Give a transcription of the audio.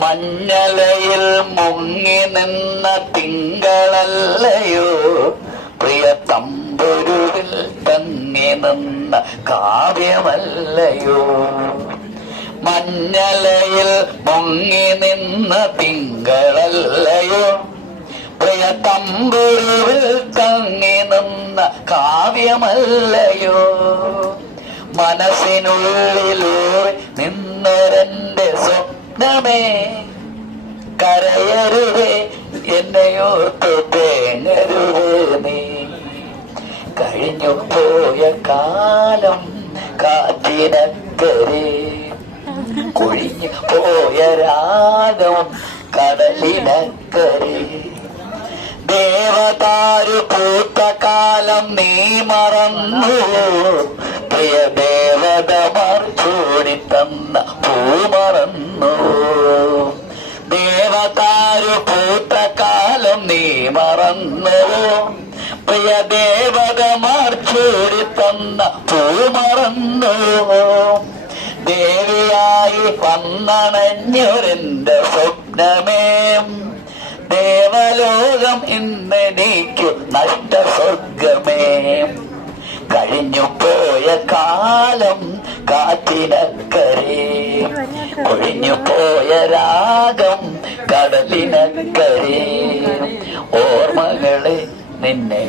മഞ്ഞലയിൽ മുങ്ങി നിന്ന തിങ്കളല്ലയോ, പ്രിയ തമ്പുരുവിൽ തങ്ങി നിന്ന കാവ്യമല്ലയോ. മഞ്ഞലയിൽ മുങ്ങി നിന്ന തിങ്കളല്ലയോ, പ്രിയ തമ്പുരുവിൽ തങ്ങി നിന്ന കാവ്യമല്ലയോ. മനസ്സിനുള്ളിലൂറി നിന്നൊരെന്റെ സ്വപ്നമേ, കരയരുതേ എന്നെയോർത്തു തേങ്ങരുതേ നീ. കഴിഞ്ഞു പോയ കാലം കാറ്റിനക്കരെ, കൊഴിഞ്ഞു പോയ രാഗം കടലിനക്കരെ. ദേവതാരു പൂത്ത കാലം നീ മറന്നു, പ്രിയ ദേവതമാർ ചൂടിത്തന്ന പൂ മറന്നു. ദേവതാരു പൂത്ത കാലം നീ മറന്നു, പ്രിയ ദേവതമാർ ചൂടിത്തന്ന പൂ മറന്നു. ദേവിയായി വന്നണഞ്ഞൊരെന്റെ സ്വപ്നമേ, ദേവലോകം ഇന്നെനിക്കു നഷ്ടസ്വർഗമേ. കഴിഞ്ഞു പോയ കാലം കാറ്റിനക്കരെ, ഒഴിഞ്ഞു പോയ രാഗം കടലിനക്കരെ. ഓർമ്മകളെ നിന്നെ